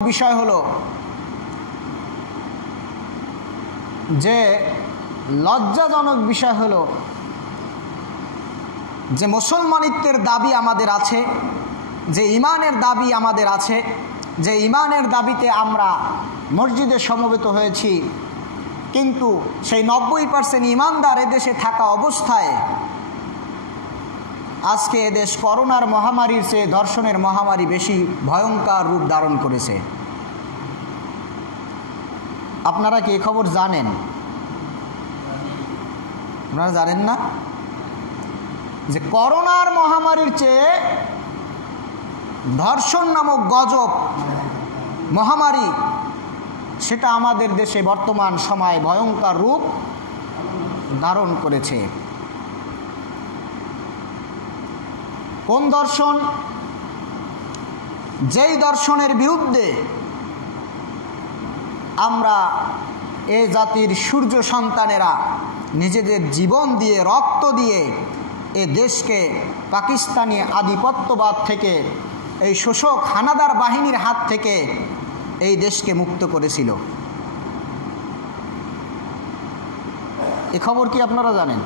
বিষয় হলো যে লজ্জাজনক বিষয় হলো যে মুসলমানিত্বের দাবি আমাদের আছে, যে ইমানের দাবি আমাদের আছে, যে ইমানের দাবিতে আমরা মসজিদে সমবেত হয়েছি, কিন্তু সেই 90% ইমানদার এদেশে থাকা অবস্থায় আজকে এদেশ করোনার মহামারীর চেয়ে ধর্ষণের মহামারী বেশি ভয়ঙ্কর রূপ ধারণ করেছে। আপনারা কি এই খবর জানেন? আপনারা জানেন না যে করোনার মহামারীর চেয়ে ধর্ষণ নামক গজব মহামারী সেটা আমাদের দেশে বর্তমান সময়ে ভয়ঙ্কর রূপ ধারণ করেছে। কোন দর্শন? যেই দর্শনের বিরুদ্ধে আমরা এ জাতির সূর্য সন্তানেরা নিজেদের জীবন দিয়ে রক্ত দিয়ে এ দেশকে পাকিস্তানি আধিপত্যবাদ থেকে, এই শোষক হানাদার বাহিনীর হাত থেকে এই দেশকে মুক্ত করেছিল। এ খবর কি আপনারা জানেন?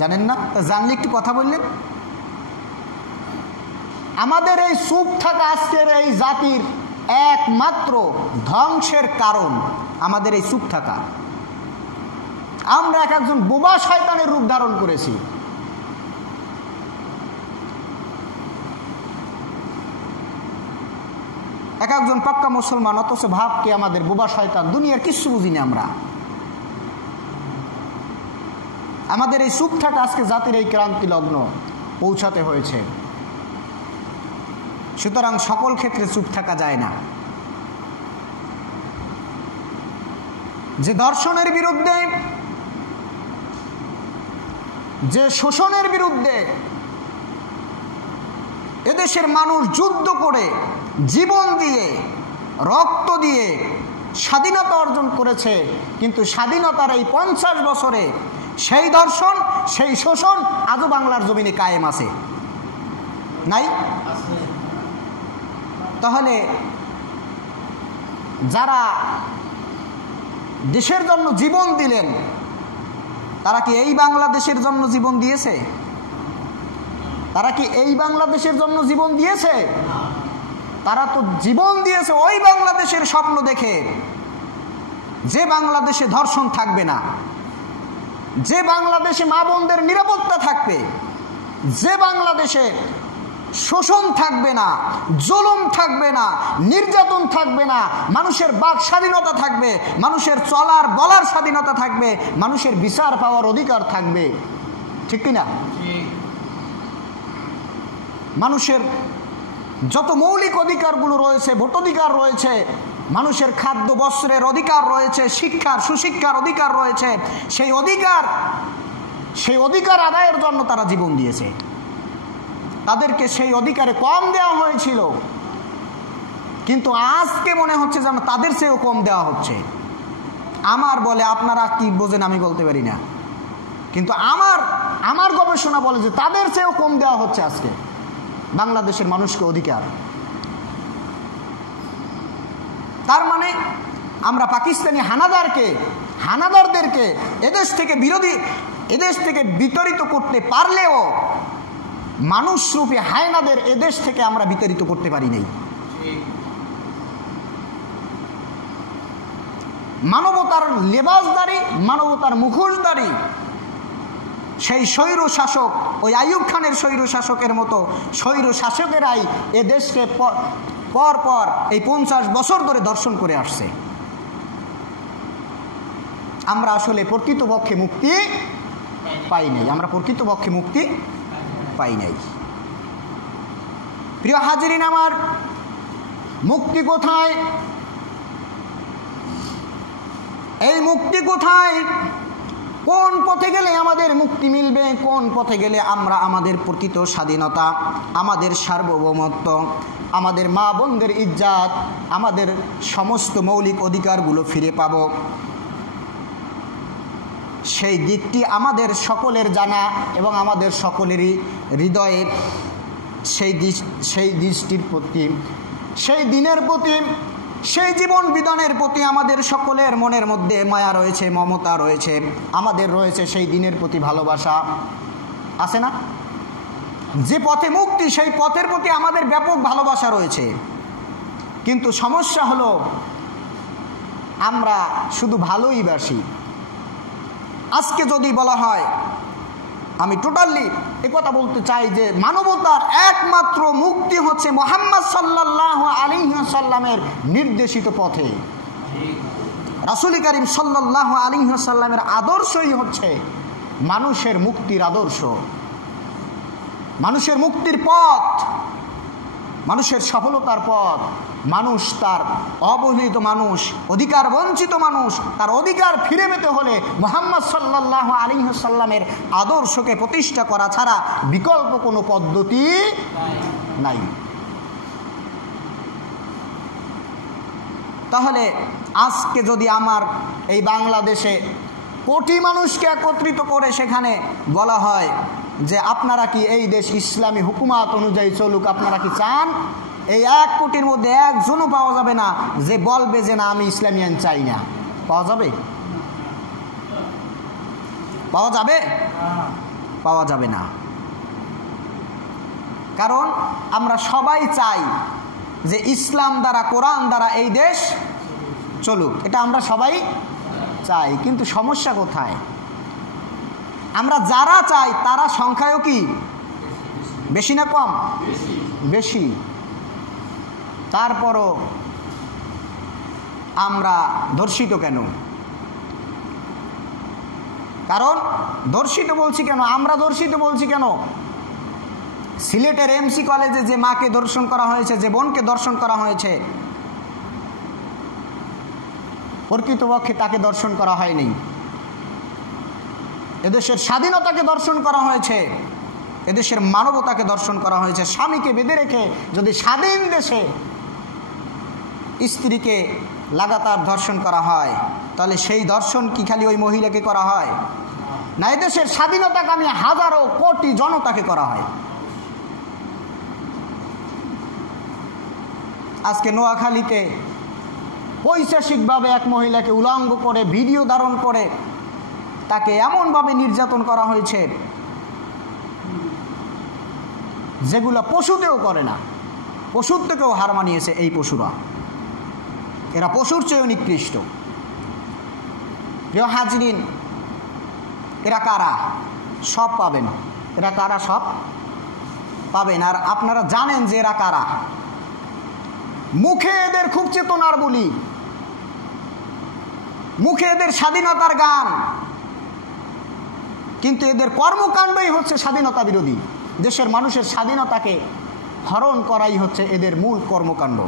জানেন না? জানলে একটু কথা বললেন। আমাদের এই চুপ থাকা আজকের এই জাতির একমাত্র ধ্বংসের কারণ আমাদের এই চুপ থাকা। আমরা একজন বোবা শয়তানের রূপ ধারণ করেছি। একজন পাক্কা মুসলমান, অথচ ভাবকে আমাদের বোবা শয়তান, দুনিয়ার কিচ্ছু বুঝি না আমরা। আমাদের এই চুপ থাকা আজকে জাতির এই ক্রান্তি লগ্ন পৌঁছাতে হয়েছে। সুতরাং সকল ক্ষেত্রে চুপ থাকা যায় না। যে ধর্ষণের বিরুদ্ধে, যে শোষণের বিরুদ্ধে এদেশের মানুষ যুদ্ধ করে, জীবন দিয়ে, রক্ত দিয়ে স্বাধীনতা অর্জন করেছে, কিন্তু স্বাধীনতার এই 50 বছরে সেই ধর্ষণ, সেই শোষণ আজও বাংলার জমিনে কায়েম আছে, নাই? তাহলে যারা দেশের জন্য জীবন দিলেন, তারা কি এই বাংলাদেশের জন্য জীবন দিয়েছে? তারা কি এই বাংলাদেশের জন্য জীবন দিয়েছে? তারা তো জীবন দিয়েছে ওই বাংলাদেশের স্বপ্ন দেখে, যে বাংলাদেশে ধর্ষণ থাকবে না, যে বাংলাদেশে মা বোনদের নিরাপত্তা থাকবে, যে বাংলাদেশে শোষণ থাকবে না, জুলুম থাকবে না, নির্যাতন থাকবে না, মানুষের বাক স্বাধীনতা থাকবে, মানুষের চলার বলার স্বাধীনতা থাকবে, মানুষের বিচার পাওয়ার অধিকার থাকবে। ঠিক কিনা? মানুষের যত মৌলিক অধিকারগুলো রয়েছে, ভোটাধিকার রয়েছে, মানুষের খাদ্য বস্ত্রের অধিকার রয়েছে, শিক্ষার সুশিক্ষার অধিকার রয়েছে, সেই অধিকার আদায়ের জন্য তারা জীবন দিয়েছে। তাদেরকে সেই অধিকারে কম দেওয়া হয়েছিল, কিন্তু আজকে মনে হচ্ছে যেন তাদের চেয়েও কম দেওয়া হচ্ছে। আমার বলে, আপনারা কি বোঝেন আমি বলতে পারি না, কিন্তু আমার গবেষণা বলে যে তাদের চেয়েও কম দেওয়া হচ্ছে আজকে বাংলাদেশের মানুষকে অধিকার। তার মানে আমরা পাকিস্তানি হানাদারদেরকে এদেশ থেকে বিতাড়িত করতে পারলেও মানুষরূপী হায়নাদের এদেশ থেকে আমরা বিতাড়িত করতে পারি নাই। মানবতার লেবাসদারি, মানবতার মুখোশধারী সেই স্বৈর শাসক, ওই আইয়ুব খানের স্বৈর শাসকের মতো স্বৈর শাসকেরাই এ দেশকে পর এই 50 বছর ধরে দর্শন করে আসছে। আমরা আসলে প্রকৃতপক্ষে মুক্তি পাই নাই। প্রিয় হাজিরিন আমার, মুক্তি কোথায়? এই মুক্তি কোথায়? কোন পথে গেলে আমাদের মুক্তি মিলবে? কোন পথে গেলে আমরা আমাদের প্রকৃত স্বাধীনতা, আমাদের সার্বভৌমত্ব, আমাদের মা বোনদের ইজ্জত, আমাদের সমস্ত মৌলিক অধিকারগুলো ফিরে পাব? সেই দিকটি আমাদের সকলের জানা এবং আমাদের সকলেরই হৃদয়ের সেই দৃষ্টির প্রতি সেই দিনের প্রতি, সেই জীবন বিধানের প্রতি আমাদের সকলের মনের মধ্যে মায়া রয়েছে, মমতা রয়েছে, আমাদের রয়েছে সেই দিনের প্রতি ভালোবাসা, আছে না? যে পথে মুক্তি সেই পথের প্রতি আমাদের ব্যাপক ভালোবাসা রয়েছে। কিন্তু সমস্যা হলো আমরা শুধু ভালোই বাসি। আজকে যদি বলা হয়, আমি টোটালি একথা বলতে চাই যে মানবতার একমাত্র মুক্তি হচ্ছে মুহাম্মদ সাল্লাল্লাহু আলাইহি ওয়াসাল্লামের নির্দেশিত পথে। রাসূল করিম সাল্লাল্লাহু আলাইহি ওয়াসাল্লামের আদর্শই হচ্ছে মানুষের মুক্তির আদর্শ, মানুষের মুক্তির পথ, মানুষের সফলতার পথ। মানুষ, তার অবহেলিত মানুষ, অধিকার বঞ্চিত মানুষ, তার অধিকার ফিরে পেতে হলে মুহাম্মদ সাল্লাল্লাহু আলাইহি ওয়াসাল্লামের আদর্শকে প্রতিষ্ঠা করা ছাড়া বিকল্প কোনো পদ্ধতি নাই। তাহলে আজকে যদি আমার এই বাংলাদেশে কোটি মানুষকে একত্রিত করে সেখানে বলা হয় যে আপনারা কি এই দেশ ইসলামী হুকুমাত অনুযায়ী চলুক, আপনারা কি চান? এই 1 কোটির মধ্যে একজনও পাওয়া যাবে না যে বলবে যে না আমি ইসলামী আইন চাই না। পাওয়া যাবে? পাওয়া যাবে? পাওয়া যাবে না। কারণ আমরা সবাই চাই যে ইসলাম দ্বারা, কোরআন দ্বারা এই দেশ চলুক, এটা আমরা সবাই চাই। কিন্তু সমস্যা কোথায়? আমরা যারা চাই তারা সংখ্যায়ও কি বেশি না কম? বেশি। তারপরও আমরা ধর্ষিত কেন? কারণ ধর্ষিত বলছি কেন, আমরা ধর্ষিত বলছি কেন? সিলেটের এমসি কলেজে যে মাকে ধর্ষণ করা হয়েছে, যে বোনকে ধর্ষণ করা হয়েছে, প্রকৃতপক্ষে তাকে ধর্ষণ করা হয়নি। এদেশের স্বাধীনতাকে দর্শন করা হয়েছে, এদেশের মানবতাকে দর্শন করা হয়েছে। স্বামীকে বেঁধে রেখে যদি স্বাধীন দেশে স্ত্রীকে লাগাতার ধর্ষণ করা হয়, তাহলে সেই ধর্ষণ কি খালি ওই মহিলাকে করা হয় না, এদেশের স্বাধীনতাকামী হাজারো কোটি জনতাকে করা হয়। আজকে নোয়াখালীতে পৈশাচিকভাবে এক মহিলাকে উলঙ্গ করে ভিডিও ধারণ করে তাকে এমনভাবে নির্যাতন করা হয়েছে যেগুলো পশুতেও করে না। পশুর থেকেও হার মানিয়েছে এই পশুরা, এরা পশুর চেয়েও নিকৃষ্ট। প্রিয় হাজরিন, এরা কারা? সব পাবেন। এরা কারা? সব পাবেন। আর আপনারা জানেন যে এরা কারা। মুখে এদের খুব চেতনার বলি, মুখে এদের স্বাধীনতার গান, কিন্তু এদের কর্মকাণ্ডই হচ্ছে স্বাধীনতা বিরোধী। দেশের মানুষের স্বাধীনতাকে হরণ করাই হচ্ছে এদের মূল কর্মকাণ্ড।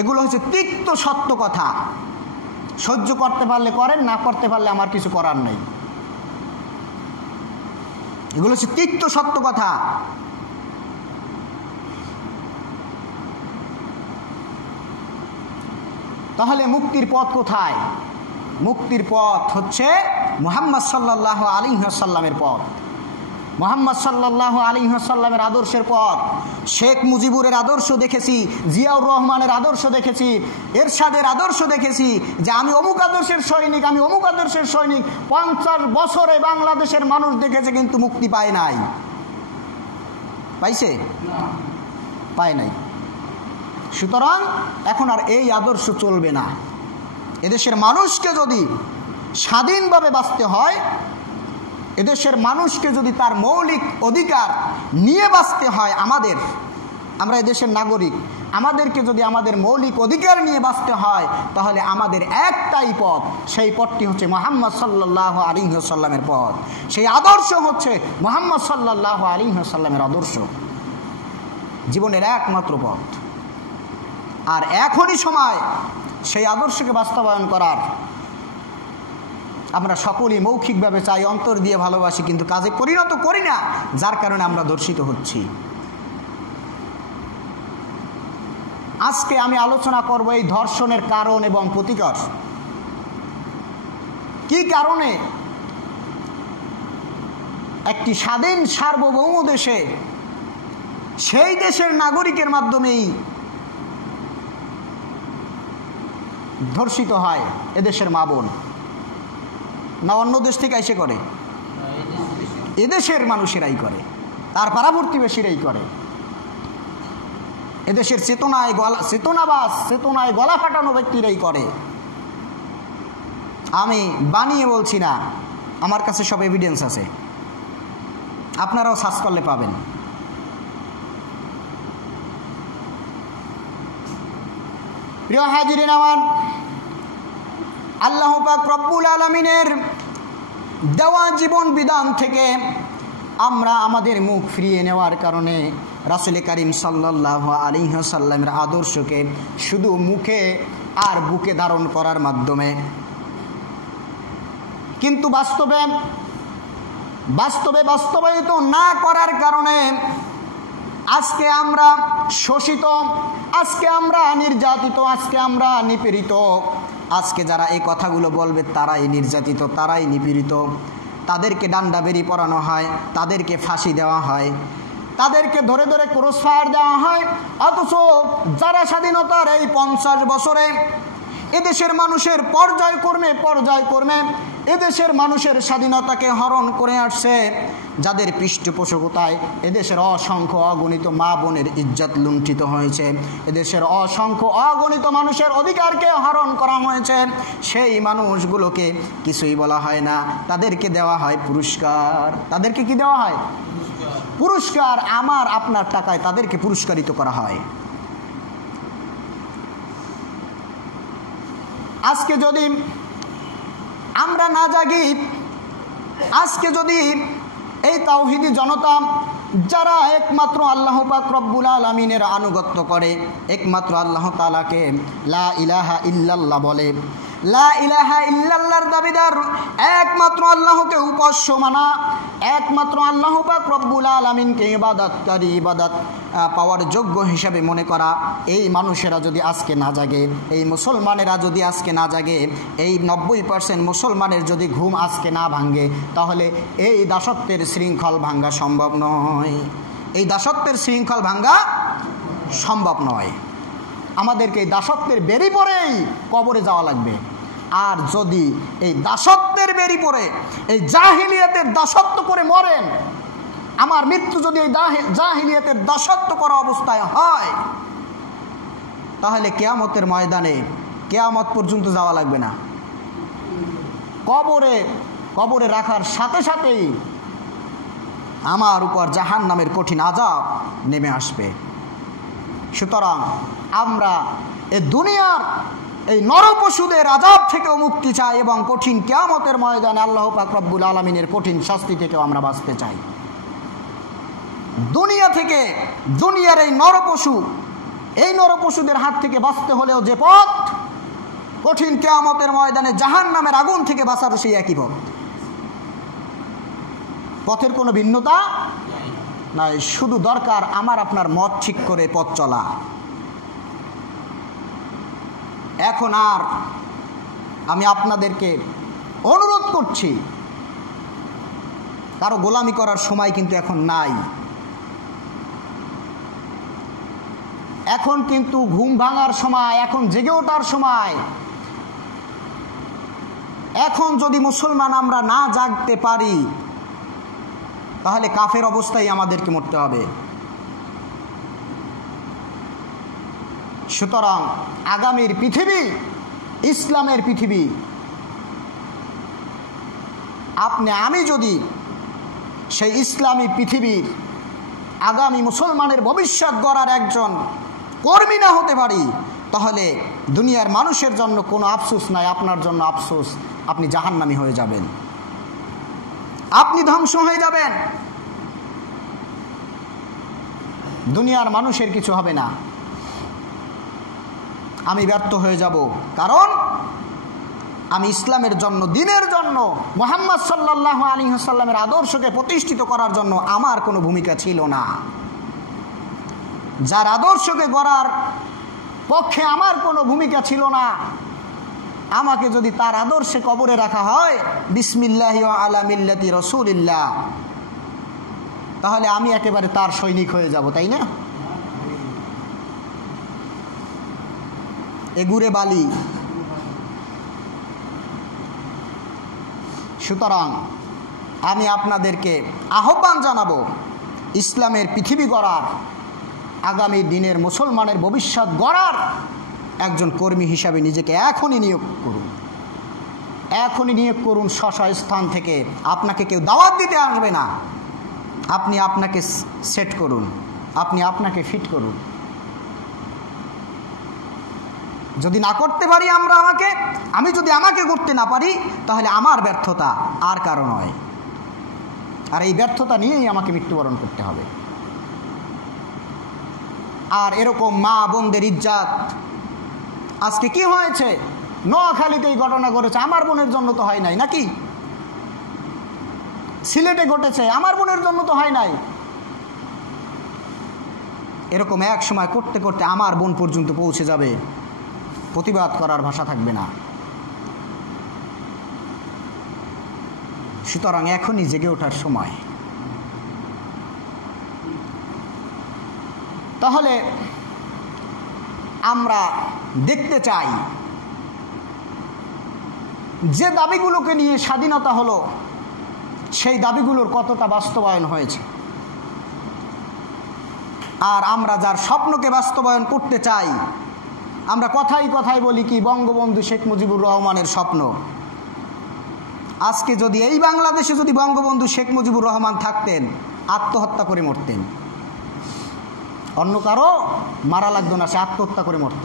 এগুলো হচ্ছে তিক্ত সত্য কথা। সহ্য করতে পারলে করেন, না করতে পারলে আমার কিছু করার নেই। এগুলো হচ্ছে তিক্ত সত্য কথা। তাহলে মুক্তির পথ কোথায়? মুক্তির পথ হচ্ছে মুহাম্মদ সাল্লাল্লাহু আলাইহি ওয়াসাল্লামের পথ, মুহাম্মদ সাল্লাল্লাহু আলাইহি ওয়াসাল্লামের আদর্শের পথ। শেখ মুজিবুরের আদর্শ দেখেছি, জিয়াউর রহমানের আদর্শ দেখেছি, এরশাদের আদর্শ দেখেছি যে আমি অমুক আদর্শের সৈনিক, আমি অমুক আদর্শের সৈনিক। 50 বছরে বাংলাদেশের মানুষ দেখেছে কিন্তু মুক্তি পায় নাই। পাইছে? পায় নাই। সুতরাং এখন আর এই আদর্শ চলবে না। এদেশের মানুষকে যদি স্বাধীনভাবে বাঁচতে হয়, এদেশের মানুষকে যদি তার মৌলিক অধিকার নিয়ে বাঁচতে হয়, আমরা এদেশের নাগরিক, আমাদেরকে যদি আমাদের মৌলিক অধিকার নিয়ে বাঁচতে হয়, তাহলে আমাদের একটাই পথ। সেই পথটি হচ্ছে মুহাম্মদ সাল্লাল্লাহু আলাইহি ওয়াসাল্লামের পথ। সেই আদর্শ হচ্ছে মুহাম্মদ সাল্লাল্লাহু আলাইহি ওয়াসাল্লামের আদর্শ, জীবনের একমাত্র পথ। আর এখনই সময় সেই আদর্শকে বাস্তবায়ন করার। আমরা সকলেই মৌখিকভাবে চাই, অন্তর দিয়ে ভালোবাসি, কিন্তু কাজে পরিণত করি না, যার কারণে আমরা ধর্ষিত হচ্ছি। আজকে আমি আলোচনা করব এই ধর্ষণের কারণ এবং প্রতিকার। কি কারণে একটি স্বাধীন সার্বভৌম দেশে সেই দেশের নাগরিকের মাধ্যমেই ধর্ষিত হয় এদেশের মা বোন, না অন্য দেশ থেকে এসে করে? এদেশের মানুষেরাই করে, তার পাড়া প্রতিবেশীরাই করে। এদেশের চেতনায় গলা ফাটানো ব্যক্তিরাই করে। আমি বানিয়ে বলছি না, আমার কাছে সব এভিডেন্স আছে, আপনারাও সার্চ করলে পাবেন। প্রিয় হাজিরিন আমার, আল্লাহ পাক রব্বুল আলামিনের দেওয়া জীবন বিধান থেকে আমরা আমাদের মুখ ফিরিয়ে নেওয়ার কারণে রাসূল করিম সাল্লাল্লাহু আলাইহি ওয়াসাল্লামের আদর্শকে শুধু মুখে আর বুকে ধারণ করার মাধ্যমে, কিন্তু বাস্তবায়িত না করার কারণে আজকে আমরা শোষিত, আজকে আমরা নির্যাতিত, আজকে আমরা নিপীড়িত। আজকে যারা এই কথাগুলো বলবে তারাই নির্যাতিত, তারাই নিপীড়িত। তাদেরকে ডান্ডা বেরি পরানো হয়, তাদেরকে ফাঁসি দেওয়া হয়, তাদেরকে ধরে ধরে ক্রস ফায়ার দেওয়া হয়। অথচ যারা স্বাধীনতার এই 50 বছরে এদেশের মানুষের পর্যায়ক্রমে এদেশের মানুষের স্বাধীনতাকে হরণ করে আসছে, যাদের পৃষ্ঠপোষকতায় এদেশের অসংখ্য অগণিত মা বোনের ইজ্জত লুণ্ঠিত হয়েছে, এদেশের অসংখ্য অগণিত মানুষের অধিকারকে হরণ করা হয়েছে, সেই মানুষগুলোকে কিছুই বলা হয় না, তাদেরকে দেওয়া হয় পুরস্কার। তাদেরকে কি দেওয়া হয়? পুরস্কার। আমার আপনার টাকায় তাদেরকে পুরস্কারিত করা হয়। আজকে যদি আমরা না জাগি, আজকে যদি এই তাওহীদি জনতা যারা একমাত্র আল্লাহ পাক রব্বুল আলামিনের আনুগত্য করে, একমাত্র আল্লাহ তাআলাকে লা ইলাহা ইল্লাল্লাহ বলে, লা ইলাহা ইল্লাল্লাহর দাবিদার, একমাত্র আল্লাহকে উপাস্য মানা, একমাত্র আল্লাহ পাক রব্বুল আলামিনকে ইবাদতকারী, ইবাদত পাওয়ার যোগ্য হিসাবে মনে করা, এই মানুষেরা যদি আজকে না জাগে, এই মুসলমানেরা যদি আজকে না জাগে, এই 90% মুসলমানের যদি ঘুম আজকে না ভাঙে, তাহলে এই দাসত্বের শৃঙ্খল ভাঙ্গা সম্ভব নয়। এই দাসত্বের শৃঙ্খল ভাঙ্গা সম্ভব নয়। আমাদেরকে এই দাসত্বের বেরি পরেই কবরে যাওয়া লাগবে। আর যদি এই দাসত্বের বেরি পরে, এই জাহিলিয়াতের দাসত্ব করে মরেন, আমার মৃত্যু যদি এই জাহিলিয়াতের দাসত্ব করা অবস্থায় হয়, তাহলে কিয়ামতের ময়দানে কিয়ামত পর্যন্ত যাওয়া লাগবে না। কবরে রাখার সাথে সাথেই আমার উপর জাহান্নামের কঠিন আযাব নেমে আসবে। সুতরাং আমরা এই দুনিয়ার এই নরপশুদের আযাব থেকেও মুক্তি চাই এবং কঠিন কিয়ামতের ময়দানে আল্লাহ পাক রব্বুল আলামিনের কঠিন শাস্তি থেকেও আমরা বাঁচতে চাই। দুনিয়া থেকে, দুনিয়ার এই নরপশুদের হাত থেকে বাঁচতে হলেও যে পথ, কঠিন কিয়ামতের ময়দানে জাহান্নামের আগুন থেকে বাঁচার সেই একই পথ। পথের কোনো ভিন্নতা নাই, শুধু দরকার আমার আপনার মত ঠিক করে পথ চলা। এখন আর আমি আপনাদেরকে অনুরোধ করছি, কারো গোলামি করার সময় কিন্তু এখন নাই। এখন কিন্তু ঘুম ভাঙার সময়, এখন জেগে ওঠার সময়। এখন যদি মুসলমান আমরা না জাগতে পারি, তাহলে কাফের অবস্থায় আমাদেরকে মরতে হবে। সুতরাং আগামীর পৃথিবী ইসলামের পৃথিবী। আমি যদি সেই ইসলামী পৃথিবীর আগামী মুসলমানের ভবিষ্যৎ গড়ার একজন কর্মী না হতে পারি, তাহলে দুনিয়ার মানুষের জন্য কোনো আফসোস নাই, আপনার জন্য আফসোস। আপনি জাহান্নামী হয়ে যাবেন, আপনি ধ্বংস হয়ে যাবেন। দুনিয়ার মানুষের কিছু হবে না, আমি ব্যর্থ হয়ে যাব। কারণ আমি ইসলামের জন্য, দ্বীনের জন্য, মুহাম্মদ সাল্লাল্লাহু আলাইহি ওয়াসাল্লামের আদর্শকে প্রতিষ্ঠিত করার জন্য আমার কোনো ভূমিকা ছিল না। যার আদর্শকে গড়ার পক্ষে আমার কোনো ভূমিকা ছিল না, আমাকে যদি তার আদর্শে কবরে রাখা হয় বিসমিল্লাহি ওয়া আলা মিল্লাতি রাসূলিল্লাহ, তাহলে আমি একেবারে তার সৈনিক হয়ে যাব, তাই না? এগুরে বালি। সুতরাং আমি আপনাদেরকে আহ্বান জানাবো, ইসলামের পৃথিবী গড়ার, আগামী দিনের মুসলমানের ভবিষ্যৎ গড়ার একজন কর্মী হিসাবে নিজেকে এখনই নিয়োগ করুন। এখনই নিয়োগ করুন। স্ব স্থান থেকে আপনাকে কেউ দাওয়াত দিতে আসবে না। আপনি আপনাকে সেট করুন, আপনি আপনাকে ফিট করুন। যদি না করতে পারি আমি যদি আমাকে করতে না পারি, তাহলে আমার ব্যর্থতা, আর কারো নয়। আর এই ব্যর্থতা নিয়েই আমাকে মৃত্যুবরণ করতে হবে। আর এরকম মা বোনদের ইজ্জত, আজকে কি হয়েছে? নোয়াখালীতে এই ঘটনা ঘটেছে, আমার বোনের জন্য তো হয় নাই নাকি? সিলেটে ঘটেছে, আমার বোনের জন্য তো হয় নাই। এরকম এক সময় করতে করতে আমার বোন পর্যন্ত পৌঁছে যাবে, প্রতিবাদ করার ভাষা থাকবে না। সুতরাং এখনই জেগে ওঠার সময়। তাহলে আমরা দেখতে চাই যে দাবিগুলোকে নিয়ে স্বাধীনতা হলো, সেই দাবিগুলোর কতটা বাস্তবায়ন হয়েছে। আর আমরা যার স্বপ্নকে বাস্তবায়ন করতে চাই, আমরা কথায় কথায় বলি কি বঙ্গবন্ধু শেখ মুজিবুর রহমানের স্বপ্ন। আজকে যদি এই বাংলাদেশে যদি বঙ্গবন্ধু শেখ মুজিবুর রহমান থাকতেন, আত্মহত্যা করে মরতেন। অন্য কারো মারা লাগতো না, সে আত্মহত্যা করে মরত।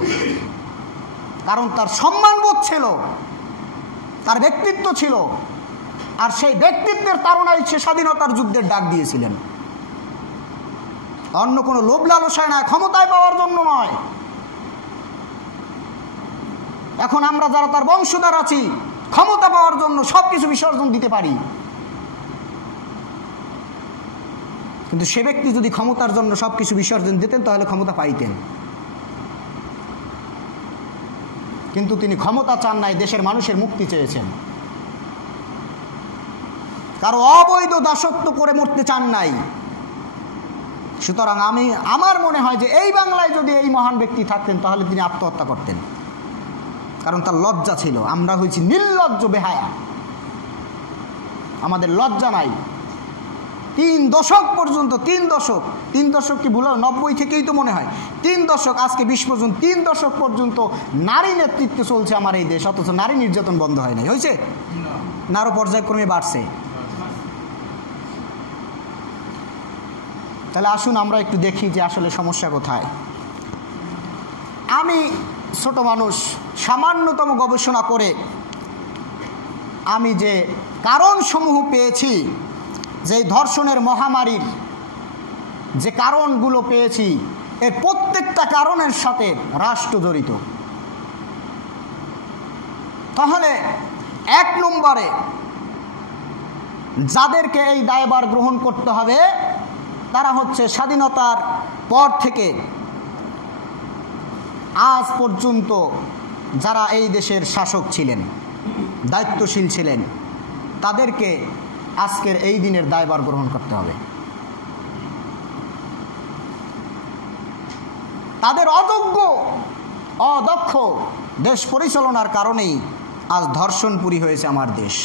কারণ তার সম্মানবোধ ছিল, তার ব্যক্তিত্ব ছিল, আর সেই ব্যক্তিত্বের তাড়নায় সে স্বাধীনতার যুদ্ধের ডাক দিয়েছিলেন। অন্য কোনো লোভ লালসায় নয়, ক্ষমতায় পাওয়ার জন্য নয়। এখন আমরা যারা তার বংশধর আছি, ক্ষমতা পাওয়ার জন্য সবকিছু বিসর্জন দিতে পারি। কিন্তু সে ব্যক্তি যদি ক্ষমতার জন্য সবকিছু বিসর্জন দিতেন, তাহলে ক্ষমতা পাইতেন। কিন্তু তিনি ক্ষমতা চান নাই, দেশের মানুষের মুক্তি চেয়েছেন। কারো অবৈধ দাসত্ব করে মরতে চান নাই। সুতরাং আমার মনে হয় যে এই বাংলায় যদি এই মহান ব্যক্তি থাকতেন, তাহলে তিনি আত্মহত্যা করতেন। কারণ তার লজ্জা ছিল। আমরা হয়েছি নির্লজ্জ, বেহায়া, আমাদের লজ্জা নাই। 3 দশক পর্যন্ত, 3 দশক কি ভুল, 90 থেকেই তো মনে হয় 3 দশক, আজকে 20 পর্যন্ত 3 দশক পর্যন্ত নারী নেতৃত্বে চলছে আমার এই দেশ, অথচ নারী নির্যাতন বন্ধ হয় নাই। হয়েছে না? আরো পর্যায়ক্রমে বাড়ছে। তাহলে আসুন আমরা একটু দেখি যে আসলে সমস্যা কোথায়। আমি ছোট মানুষ, সামান্যতম গবেষণা করে আমি যে কারণসমূহ পেয়েছি, যে ধর্ষণের মহামারীর যে কারণগুলো পেয়েছি, এর প্রত্যেকটা কারণের সাথে রাষ্ট্র জড়িত। তাহলে 1 নম্বরে যাদেরকে এই দায়ভার গ্রহণ করতে হবে, তারা হচ্ছে স্বাধীনতার পর থেকে আজ পর্যন্ত যারা এই দেশের শাসক ছিলেন, দায়িত্বশীল ছিলেন, তাদেরকে আজকের এই দিনের দায়ভার গ্রহণ করতে হবে। তাদের অযোগ্য, অদক্ষ দেশ পরিচালনার কারণেই আজ ধর্ষণপুরী হয়েছে আমার দেশ।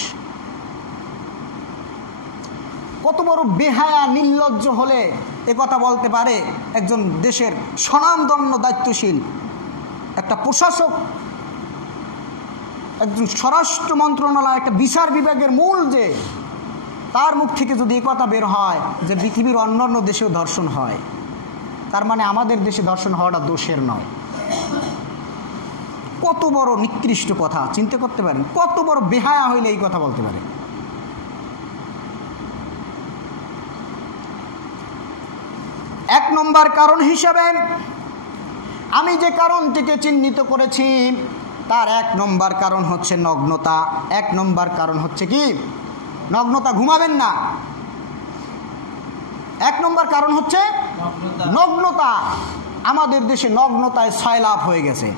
কত বড় বেহায়া, নির্লজ্জ হলে একথা বলতে পারে একজন দেশের স্বনামধন্য দায়িত্বশীল একটা প্রশাসক, একজন স্বরাষ্ট্র মন্ত্রণালয়, একটা বিচার বিভাগের মূল, যে তার মুখ থেকে যদি একথা বের হয় যে পৃথিবীর অন্যান্য দেশেও ধর্ষণ হয়, তার মানে আমাদের দেশে ধর্ষণ হওয়াটা দোষের নয়। কত বড় নিকৃষ্ট কথা চিন্তা করতে পারেন। কত বড় বেহায়া হইলে এই কথা বলতে পারে। এক নম্বর কারণ হিসাবে আমি যে কারণটিকে চিহ্নিত করেছি, তার 1 নম্বর কারণ হচ্ছে নগ্নতা। 1 নম্বর কারণ হচ্ছে কি? নগ্নতা। ঘুমাবেন না। 1 নম্বর কারণ হচ্ছে নগ্নতা। আমাদের দেশে নগ্নতায় সয়লাভ হয়ে গেছে।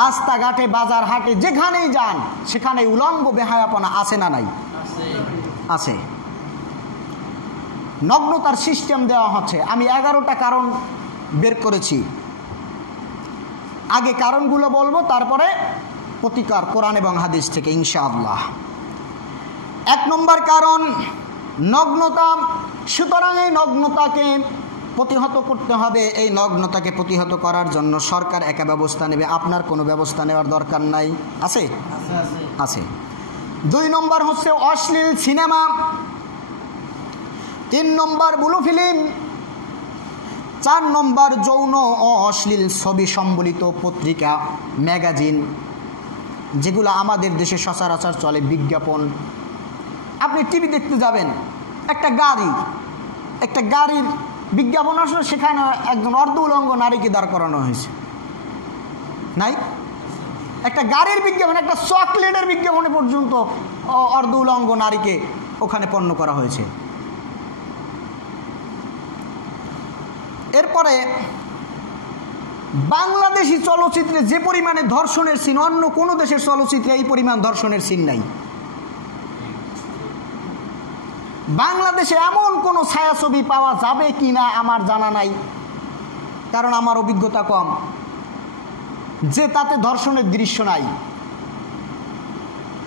রাস্তাঘাটে, বাজার হাটে, যেখানেই যান সেখানে উলঙ্গ বেহায়াপনা আছে না নাই? আছে। নগ্নতার সিস্টেম দেওয়া হচ্ছে। আমি 11টা কারণ বের করেছি, আগে কারণগুলো বলবো, তারপরে প্রতিকার কোরআন এবং হাদিস থেকে ইনশাআল্লাহ। 1 নম্বর কারণ নগ্নতা। সুতরাং এই নগ্নতাকে প্রতিহত করতে হবে। এই নগ্নতাকে প্রতিহত করার জন্য সরকার একা ব্যবস্থা নেবে, আপনার কোনো ব্যবস্থা নেওয়ার দরকার নাই। আছে আছে। 2 নম্বর হচ্ছে অশ্লীল সিনেমা। 3 নম্বর ব্লু ফিল্ম। 4 নম্বর যৌন ও অশ্লীল ছবি সম্বলিত পত্রিকা, ম্যাগাজিন, যেগুলো আমাদের দেশে সচরাচর চলে, বিজ্ঞাপন। আপনি টিভি দেখতে যাবেন, একটা গাড়ির বিজ্ঞাপন আসলে, সেখানে একজন অর্ধ উলঙ্গ নারীকে দাঁড় করানো হয়েছে, নাই? একটা গাড়ির বিজ্ঞাপন, একটা চকলেটের বিজ্ঞাপনে পর্যন্ত অর্ধ উলঙ্গ নারীকে ওখানে পণ্য করা হয়েছে। এরপরে বাংলাদেশি চলচ্চিত্রে যে পরিমাণে ধর্ষণের সিন, অন্য কোনো দেশের চলচ্চিত্রে এই পরিমাণ ধর্ষণের সিন নাই। বাংলাদেশে এমন কোনো ছায়াছবি পাওয়া যাবে কিনা আমার জানা নাই, কারণ আমার অভিজ্ঞতা কম, যে তাতে ধর্ষণের দৃশ্য নাই।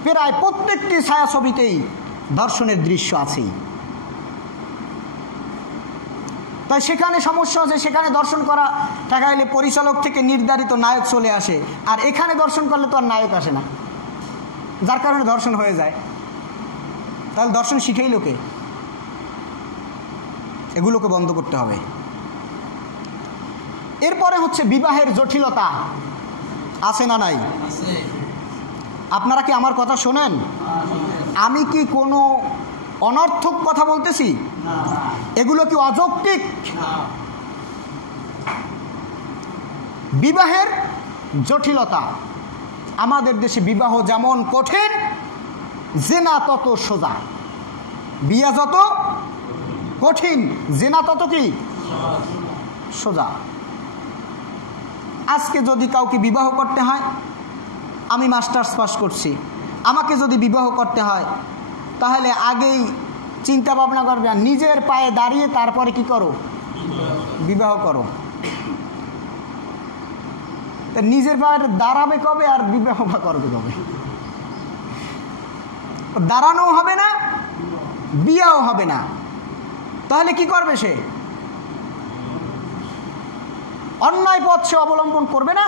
প্রায় প্রত্যেকটি ছায়াছবিতেই ধর্ষণের দৃশ্য আছেই। তাই সেখানে সমস্যা আছে, সেখানে দর্শন করা টাকা হলে পরিচালক থেকে নির্ধারিত নায়ক চলে আসে, আর এখানে দর্শন করলে তো আর নায়ক আসে না, যার কারণে ধর্ষণ হয়ে যায়। তাহলে দর্শন শিখেই লোকে, এগুলোকে বন্ধ করতে হবে। এরপরে হচ্ছে বিবাহের জটিলতা। আছে না নাই? আপনারা কি আমার কথা শোনেন? আমি কি কোনো অনর্থক কথা বলতেছি? এগুলো কি অযৌক্তিক? বিবাহের জটিলতা। আমাদের দেশে বিবাহ যেমন কঠিন, জেনা তত সোজা। বিয়া যত কঠিন, জেনা তত কি সোজা। আজকে যদি কাউকে বিবাহ করতে হয়, আমি মাস্টার্স পাস করছি, আমাকে যদি বিবাহ করতে হয়, তাহলে আগেই চিন্তা ভাবনা করবে, নিজের পায়ে দাঁড়িয়ে তারপরে কি করো? বিবাহ করো। নিজের পায়ে দাঁড়াবে কবে আর বিবাহ বা করবে কবে? দাঁড়ানোও হবে না, বিয়াও হবে না। তাহলে কি করবে সে? অন্যায় পথ সে অবলম্বন করবে না।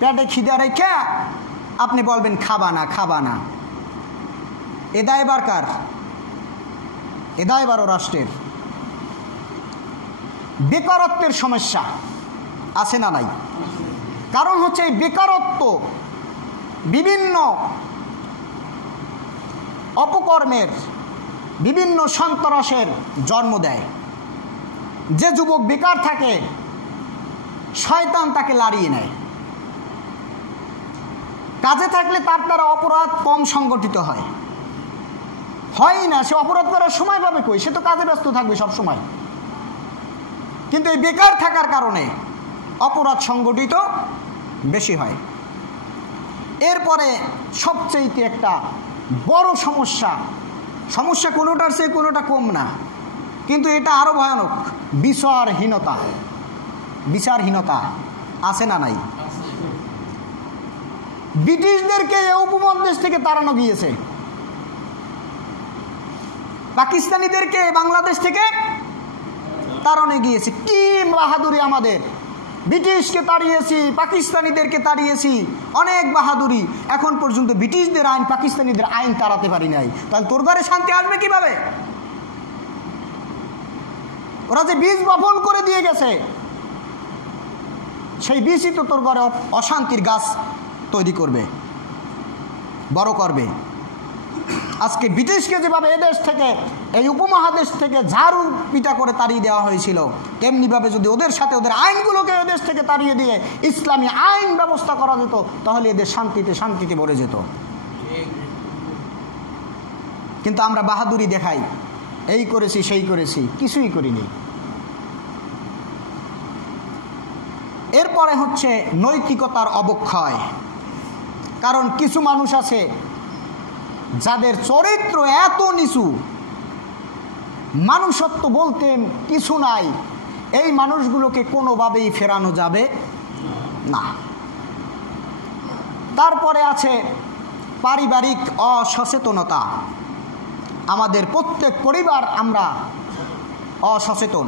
পেটে খিদা রেখে আপনি বলবেন খাবা না, খাবা না। এ দায়ভার কার? এ দায়ভার রাষ্ট্রের। বেকারত্বের সমস্যা আছে না নাই? কারণ হচ্ছে এই বেকারত্ব বিভিন্ন অপকর্মের, বিভিন্ন সন্ত্রাসের জন্ম দেয়। যে যুবক বেকার থাকে, শয়তান তাকে লাড়িয়ে নেয়। কাজে থাকলে তার দ্বারা অপরাধ কম সংগঠিত হয় না। সে অপরাধ করার সময় পাবে কই? সে তো কাজে ব্যস্ত থাকবে সব সময়। কিন্তু এই বেকার থাকার কারণে অপরাধ সংগঠিত বেশি হয়। এরপরে সবচেয়ে একটা বড় সমস্যা কোনোটার চেয়ে কোনোটা কম না, কিন্তু এটা আরো ভয়ানক, বিচারহীনতা। আছে না নাই? ব্রিটিশদেরকে এই উপমহাদেশ থেকে তাড়ানো গিয়েছে, পাকিস্তানিদেরকে বাংলাদেশ থেকে তাড়ানো গিয়েছে। কি বাহাদুরি আমাদের! ব্রিটিশকে তাড়িয়েছি, পাকিস্তানিদেরকে তাড়িয়েছি, অনেক বাহাদুরি। এখন পর্যন্ত ব্রিটিশদের আইন, পাকিস্তানিদের আইন তাড়াতে পারি নাই। তাহলে তোর ঘরে শান্তি আসবে কিভাবে? ওরা যে বীজ বপন করে দিয়ে গেছে, সেই বীজই তো তোর ঘরে অশান্তির গাছ তৈরি করবে, বড় করবে। আজকে ব্রিটিশকে যেভাবে এদেশ থেকে, এই উপমহাদেশ থেকে ঝাড়ু পিটা করে তাড়িয়ে দেওয়া হয়েছিল, তেমনিভাবে যদি ওদের সাথে ওদের আইনগুলোকে এদেশ থেকে তাড়িয়ে দিয়ে ইসলামী আইন ব্যবস্থা করা যেত, তাহলে এদের শান্তিতে ভরে যেত। কিন্তু আমরা বাহাদুরি দেখাই, এই করেছি সেই করেছি, কিছুই করিনি। এরপরে হচ্ছে নৈতিকতার অবক্ষয়। কারণ কিছু মানুষ আছে যাদের চরিত্র এত নিচু, মানুষত্ব বলতে কিছু নাই, এই মানুষগুলোকে কোনোভাবেই ফেরানো যাবে না। তারপরে আছে পারিবারিক অসচেতনতা। আমাদের প্রত্যেক পরিবার আমরা অসচেতন,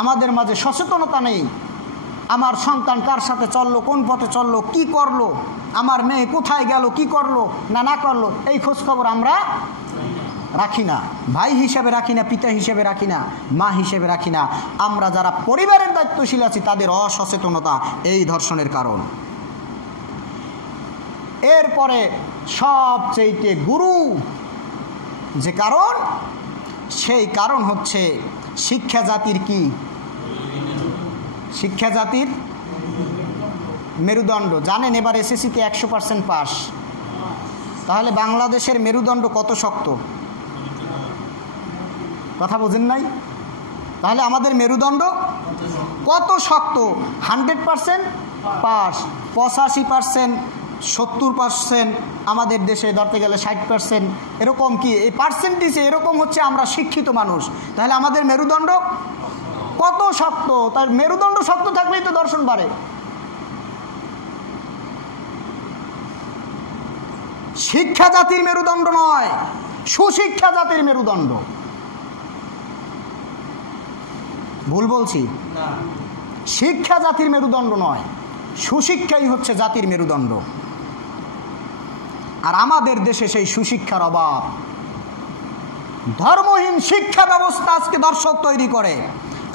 আমাদের মাঝে সচেতনতা নেই। আমার সন্তান কার সাথে চললো, কোন পথে চললো, কি করলো, আমার মেয়ে কোথায় গেল, কি করলো না করলো, এই খোঁজখবর আমরা রাখি না। ভাই হিসেবে রাখি না, পিতা হিসেবে রাখি না, মা হিসেবে রাখি না। আমরা যারা পরিবারের দায়িত্বশীল আছি তাদের অসচেতনতা এই ধর্ষণের কারণ। এরপরে সবচেয়ে গুরু যে কারণ, সেই কারণ হচ্ছে শিক্ষা জাতির কি? শিক্ষা জাতির মেরুদণ্ড। জানেন এবার এসএসসিতে 100% পাস, তাহলে বাংলাদেশের মেরুদণ্ড কত শক্ত? কথা বোঝেন নাই? তাহলে আমাদের মেরুদণ্ড কত শক্ত? 100% পাস, 85%, 70% আমাদের দেশে ধরতে গেলে 60%, এরকম কি এই পার্সেন্টেজে এরকম হচ্ছে আমরা শিক্ষিত মানুষ। তাহলে আমাদের মেরুদণ্ড কত শক্ত? তার মেরুদণ্ড শক্ত থাকলেই তো দর্শন বাড়ে। শিক্ষা জাতির মেরুদণ্ড নয়, সুশিক্ষা জাতির মেরুদণ্ড। ভুল বলছি? শিক্ষা জাতির মেরুদণ্ড নয়, সুশিক্ষাই হচ্ছে জাতির মেরুদণ্ড। আর আমাদের দেশে সেই সুশিক্ষার অভাব। ধর্মহীন শিক্ষা ব্যবস্থা আজকে দর্শক তৈরি করে,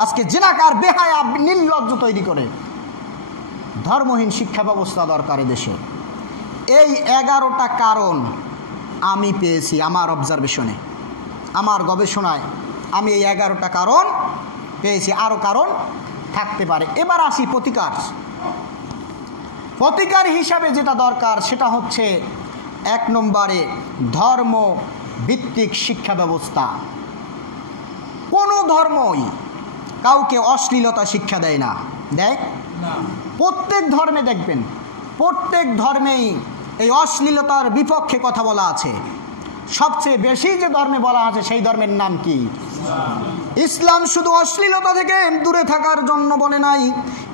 আজকে জিনাকার বেহায়া নির্লজ্জ তৈরি করে। ধর্মহীন শিক্ষা ব্যবস্থা দরকার দেশে। এই 11টা কারণ আমি পেয়েছি আমার অবজারভেশনে, আমার গবেষণায় আমি এই 11টা কারণ পেয়েছি। আরও কারণ থাকতে পারে। এবার আসি প্রতিকার। প্রতিকার হিসাবে যেটা দরকার সেটা হচ্ছে 1 নম্বরে ধর্ম ভিত্তিক শিক্ষা ব্যবস্থা। কোনো ধর্মই কাউকে অশ্লীলতা শিক্ষা দেয় না, দেয় না। প্রত্যেক ধর্মে দেখবেন, প্রত্যেক ধর্মেই এই অশ্লীলতার বিপক্ষে কথা বলা আছে। সবচেয়ে বেশি যে ধর্মে বলা আছে সেই ধর্মের নাম কি? ইসলাম শুধু অশ্লীলতা থেকে দূরে থাকার জন্য বলে নাই।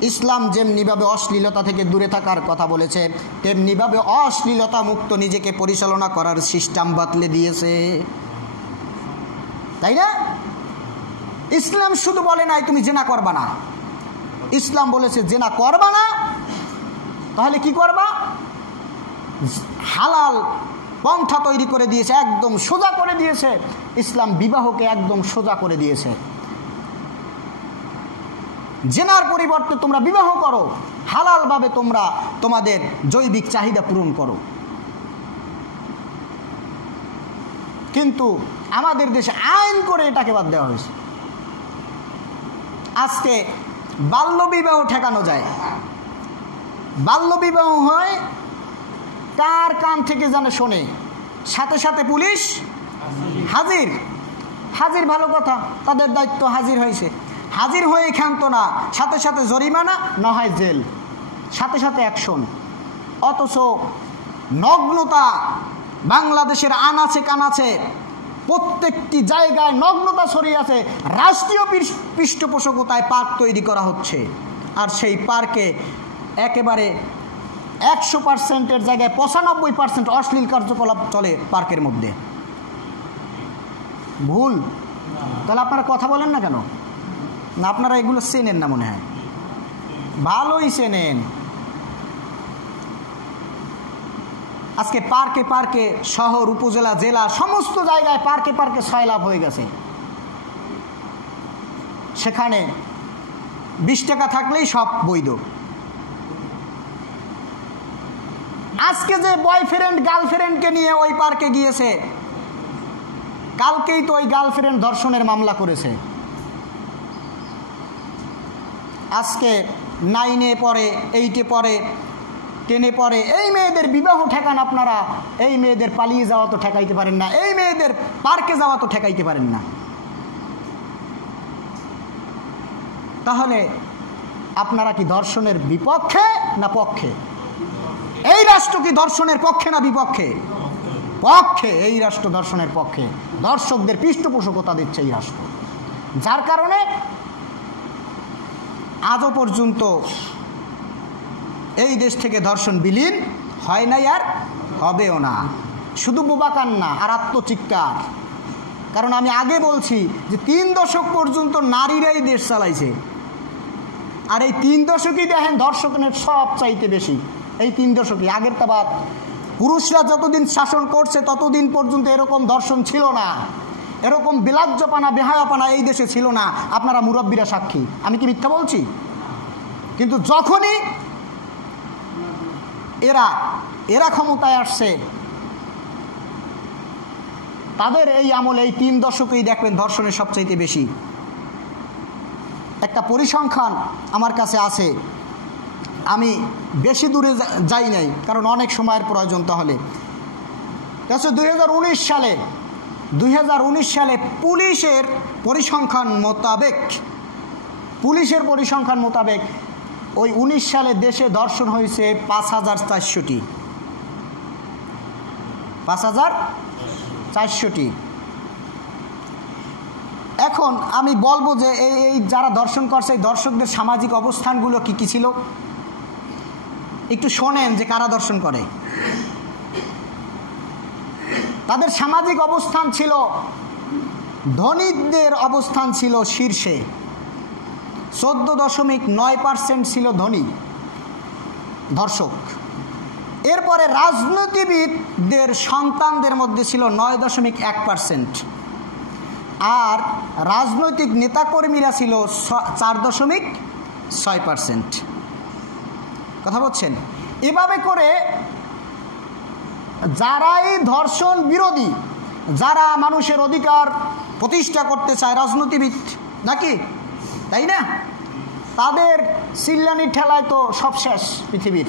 ইসলাম যেমনিভাবে অশ্লীলতা থেকে দূরে থাকার কথা বলেছে, তেমনিভাবে অশ্লীলতা মুক্ত নিজেকে পরিচালনা করার সিস্টেম বাতলে দিয়েছে, তাই না? ইসলাম শুধু বলে নাই তুমি জেনা করবা না, ইসলাম বলেছে জেনা করবা না, তাহলে কি করবা? হালাল পন্থা তৈরি করে দিয়েছে, একদম সোজা করে দিয়েছে। ইসলাম বিবাহকে একদম সোজা করে দিয়েছে। জেনার পরিবর্তে তোমরা বিবাহ করো, হালালভাবে তোমরা তোমাদের জৈবিক চাহিদা পূরণ করো। কিন্তু আমাদের দেশে আইন করে এটাকে বাদ দেওয়া হয়েছে। আজকে বাল্যবিবাহ ঠেকানো যায়, বাল্যবিবাহ হয় কার কান থেকে জানে শোনে, সাথে সাথে পুলিশ হাজির। হাজির ভালো কথা, তাদের দায়িত্ব, হাজির হয়েছে। হাজির হয়ে ক্ষান্ত না, সাথে সাথে জরিমানা, না হয় জেল, সাথে সাথে অ্যাকশন। অথচ নগ্নতা বাংলাদেশের আনাচে কানাচে প্রত্যেকটি জায়গায় নগ্নতা ছড়িয়ে আছে। রাষ্ট্রীয় পৃষ্ঠপোষকতায় পার্ক তৈরি করা হচ্ছে, আর সেই পার্কে একেবারে 100%-এর জায়গায় 95% অশ্লীল কার্যকলাপ চলে পার্কের মধ্যে। ভুল? তাহলে আপনারা কথা বলেন না কেন? না আপনারা এগুলো চেনেন না মনে হয়? ভালোই চেনেন। আজকে পার্কে পার্কে, শহর, উপজেলা, জেলা, সমস্ত জায়গায় পার্কে পার্কে সয়লাভ হয়ে গেছে। সেখানে 20 টাকা থাকলেই সব বৈধ। আজকে যে বয়ফ্রেন্ড গার্লফ্রেন্ডকে নিয়ে ওই পার্কে গিয়েছে, কালকেই তো ওই গার্লফ্রেন্ড ধর্ষণের মামলা করেছে। আজকে 9-এ পড়ে, 8-এ পড়ে, 10-এ পড়ে, এই মেয়েদের বিবাহ ঠেকান আপনারা। এই মেয়েদের পালিয়ে যাওয়া তো ঠেকাইতে পারেন না, এই মেয়েদের পার্কে যাওয়া তো ঠেকাইতে পারেন না। তাহলে আপনারা কি ধর্ষণের বিপক্ষে না পক্ষে? এই রাষ্ট্র কি ধর্ষণের পক্ষে না বিপক্ষে? পক্ষে, এই রাষ্ট্র দর্শনের পক্ষে, দর্শকদের পৃষ্ঠপোষকতা দিচ্ছে এই রাষ্ট্র। যার কারণে আজও পর্যন্ত এই দেশ থেকে দর্শন বিলীন হয় নাই, আর হবেও না। শুধু বোবা কান্না আর আত্মচিৎকার। কারণ আমি আগে বলছি যে 3 দশক পর্যন্ত নারীরাই দেশ চালাইছে, আর এই 3 দশকই দেখেন দর্শনের সব চাইতে বেশি। এই 3 দশকই, আগের তা বাদ। পুরুষরা যতদিন শাসন করছে ততদিন পর্যন্ত এরকম দর্শন ছিল না, এরকম বিলাজ্যপানা বেহায়াপানা এই দেশে ছিল না। আপনারা মুরব্বীরা সাক্ষী, আমি কি মিথ্যা বলছি? কিন্তু যখনই এরা ক্ষমতায় আসছে, তাদের এই আমলে এই 3 দশকেই দেখবেন ধর্ষণের সবচাইতে বেশি। একটা পরিসংখ্যান আমার কাছে আছে, আমি বেশি দূরে যাই নাই কারণ অনেক সময়ের প্রয়োজন। তাহলে 2019 সালে পুলিশের পরিসংখ্যান মোতাবেক ওই 19 সালে দেশে ধর্ষণ হয়েছে 5400টি। 5400টি। এখন আমি বলবো যে এই যারা দর্শন করছে, এই দর্শকদের সামাজিক অবস্থানগুলো কি কি ছিল একটু শোনেন যে কারা দর্শন করে। তাদের সামাজিক অবস্থান ছিল, ধনীদের অবস্থান ছিল শীর্ষে, 14.9% ছিল ধনী দর্শক। এরপরে রাজনীতিবিদদের সন্তানদের মধ্যে ছিল 9.1%, আর রাজনৈতিক নেতাকর্মীরা ছিল 4.6%। কথা বলছেন? এভাবে করে যারাই ধর্ষণ বিরোধী, যারা মানুষের অধিকার প্রতিষ্ঠা করতে চায়, রাজনীতিবিদ নাকি, তাই না, তাদের চিল্লানি ঠেলায় তো সব শেষ পৃথিবীর।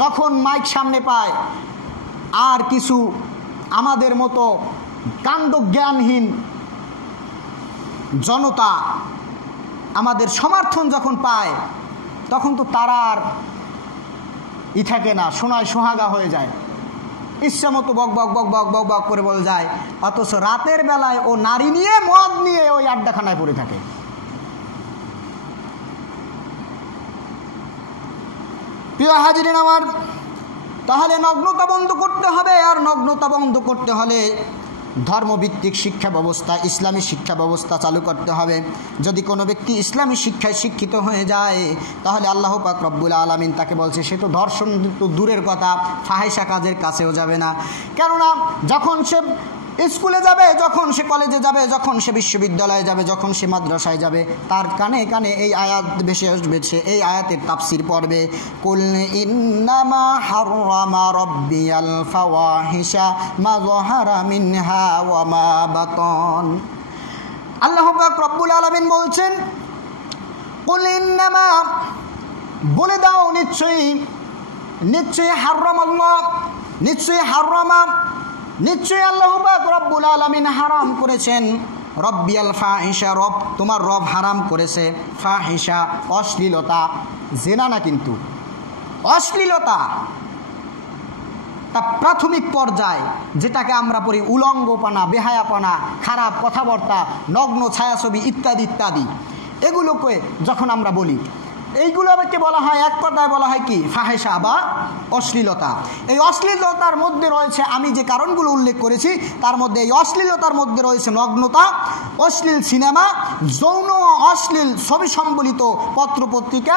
যখন মাইক সামনে পায়, আর কিছু আমাদের মতো কাণ্ডজ্ঞানহীন জনতা আমাদের সমর্থন যখন পায়, তখন তো তারা আর থাকে না, সোনায় সোহাগা হয়ে যায়, ইচ্ছা মতো বক বক বক বক বক বক করে বলে যায়। অথচ রাতের বেলায় ও নারী নিয়ে, মদ নিয়ে ওই আড্ডাখানায় পড়ে থাকে। প্রিয় হাজিরিন আমার, তাহলে নগ্নতা বন্ধ করতে হবে, আর নগ্নতা বন্ধ করতে হলে ধর্মভিত্তিক শিক্ষা ব্যবস্থা, ইসলামী শিক্ষা ব্যবস্থা চালু করতে হবে। যদি কোনো ব্যক্তি ইসলামী শিক্ষায় শিক্ষিত হয়ে যায়, তাহলে আল্লাহ পাক রব্বুল আলামিন তাকে বলছে সে তো ধর্ষণ তো দূরের কথা, ফাহিশা কাজের কাছেও যাবে না। কেননা যখন সে স্কুলে যাবে, যখন সে কলেজে যাবে, যখন সে বিশ্ববিদ্যালয়ে যাবে, যখন সে মাদ্রাসায় যাবে, তার কানে কানে এই আয়াত ভেসে আসবে, সে এই আয়াতের তাফসির পড়বে। কুল ইন্নামা হাররামা রাব্বিয়াল ফাওয়াহিশা মা যাহারা মিনহা ওয়া মা বাতান। আল্লাহ পাক রব্বুল আলামিন বলছেন, কুল ইন্নামা, বলে দাও নিশ্চয়ই হাররামাল্লাহ, নিশ্চয়ই আল্লাহ পাক রব্বুল আলামিন হারাম করেছেন, রব্বিয়াল ফাহিশা, তোমার রব হারাম করেছে ফাহিশা, অশ্লীলতা, জেনা না কিন্তু অশ্লীলতা, তা প্রাথমিক পর্যায় যেটাকে আমরা পড়ি উলঙ্গপানা, বেহায়াপানা, খারাপ কথাবার্তা, নগ্ন ছায়াছবি ইত্যাদি ইত্যাদি, এগুলোকে যখন আমরা বলি, এইগুলোকে বলা হয়, এক কথায় বলা হয় কি, ফাহিশা বা অশ্লীলতা। এই অশ্লীলতার মধ্যে রয়েছে, আমি যে কারণগুলো উল্লেখ করেছি তার মধ্যে এই অশ্লীলতার মধ্যে রয়েছে নগ্নতা, অশ্লীল সিনেমা, যৌন অশ্লীল ছবি সম্বলিত পত্রপত্রিকা,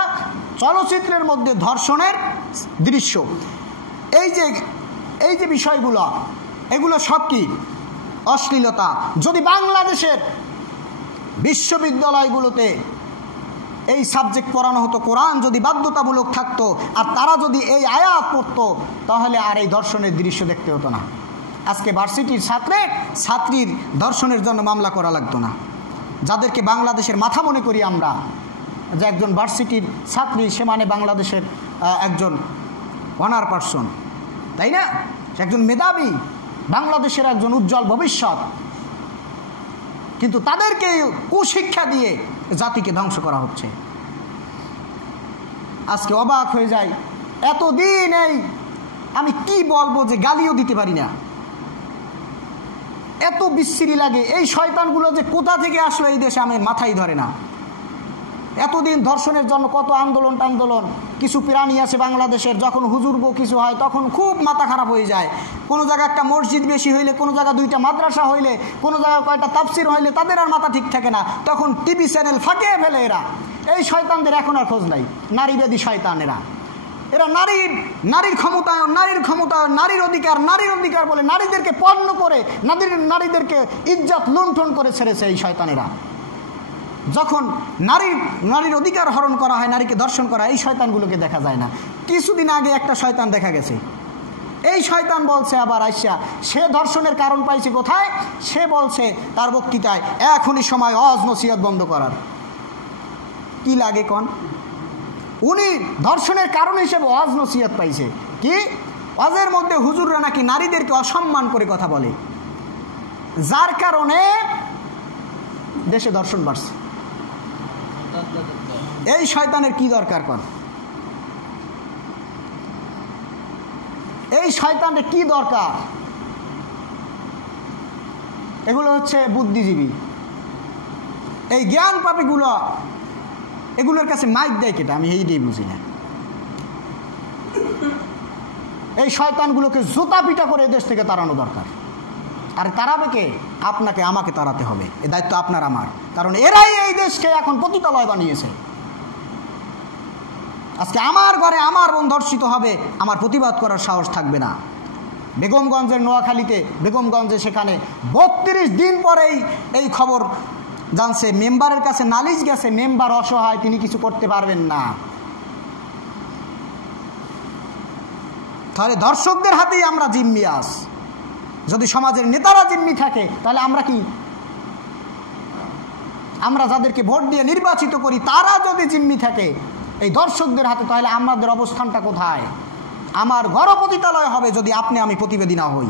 চলচ্চিত্রের মধ্যে ধর্ষণের দৃশ্য। এই যে বিষয়গুলো, এগুলো সব কি অশ্লীলতা। যদি বাংলাদেশের বিশ্ববিদ্যালয়গুলোতে এই সাবজেক্ট পড়ানো হতো, কোরআন যদি বাধ্যতামূলক থাকতো, আর তারা যদি এই আয়াত পড়তো, তাহলে আর এই ধর্ষণের দৃশ্য দেখতে হতো না। আজকে ভার্সিটির ছাত্রীর ধর্ষণের জন্য মামলা করা লাগতো না। যাদেরকে বাংলাদেশের মাথা মনে করি আমরা, যে একজন ভার্সিটির ছাত্রী, সে মানে বাংলাদেশের একজন অনার পার্সন, তাই না, সে একজন মেধাবী, বাংলাদেশের একজন উজ্জ্বল ভবিষ্যৎ, কিন্তু তাদেরকে কুশিক্ষা দিয়ে জাতিকে ধ্বংস করা হচ্ছে। আজকে অবাক হয়ে যায়, এতদিন আমি কি বলবো যে গালিও দিতে পারি না, এত বিশ্রী লাগে। এই শয়তানগুলো যে কোথা থেকে আসলো এই দেশে আমার মাথায় ধরে না। এতদিন ধর্ষণের জন্য কত আন্দোলন, কিছু প্রাণী আছে বাংলাদেশের, যখন হুজুর গো কিছু হয় তখন খুব মাথা খারাপ হয়ে যায়। কোনো জায়গায় একটা মসজিদ বেশি হইলে, কোনো জায়গায় 2টা মাদ্রাসা হইলে, কোনো জায়গায় কয়টা তাফসির হইলে তাদের আর মাথা ঠিক থাকে না, তখন টিভি চ্যানেল ফাঁকিয়ে ফেলে এরা। এই শয়তানদের এখন আর খোঁজ নাই। নারীবাদী শয়তান এরা নারীর ক্ষমতায়ন, নারীর অধিকার বলে নারীদেরকে পণ্য করে, নারীদেরকে ইজ্জত লুণ্ঠন করে ছেড়েছে এই শয়তানেরা। যখন নারীর অধিকার হরণ করা হয়, নারীকে দর্শন করা হয়, এই শয়তানগুলোকে দেখা যায় না। কিছুদিন আগে একটা শয়তান দেখা গেছে। এই শয়তান বলছে আবার আইসা, সে ধর্ষণের কারণ পাইছে কোথায়? সে বলছে তার বক্তৃতায়, এখনই সময় ওয়াজ নসিহত বন্ধ করার। কি লাগে কোন? উনি ধর্ষণের কারণ হিসেবে ওয়াজ নসিহত পাইছে। কি ওয়াজের মধ্যে হুজুররা নাকি নারীদেরকে অসম্মান করে কথা বলে, যার কারণে দেশে ধর্ষণ বাড়ছে। এই শয়তানের কি দরকার কর? এই শয়তানের কি দরকার? এগুলো হচ্ছে বুদ্ধিজীবী, এই জ্ঞান পাপীগুলো, এগুলোর কাছে মাইক দেয় কেটা? আমি এইটাই বুঝি না। এই শয়তানগুলোকে জুতা পিটা করে এদেশ থেকে তাড়ানো দরকার। আর তাড়াবে কে? আপনাকে আমাকে তাড়াতে হবে। এ দায়িত্ব আপনার আমার, কারণ এরাই এই দেশকে এখন পতিতালয় বানিয়েছে। আজকে আমার ঘরে আমার বোন ধর্ষিত হবে, আমার প্রতিবাদ করার সাহস থাকবে না। বেগমগঞ্জের নোয়াখালীতে, বেগমগঞ্জে সেখানে 32 দিন পরেই এই খবর জানছে, মেম্বারের কাছে নালিশ গেছে, মেম্বার অসহায়, তিনি কিছু করতে পারবেন না। তাহলে দর্শকদের হাতেই আমরা জিম্মি আস। যদি সমাজের নেতারা জিম্মি থাকে তাহলে আমরা কি? আমরা যাদেরকে ভোট দিয়ে নির্বাচিত করি তারা যদি জিম্মি থাকে এই দর্শকদের হাতে, তাহলে আমাদের অবস্থানটা কোথায়? আমার গণপতিতালয় হবে যদি আপনি আমি প্রতিবেদী না হই।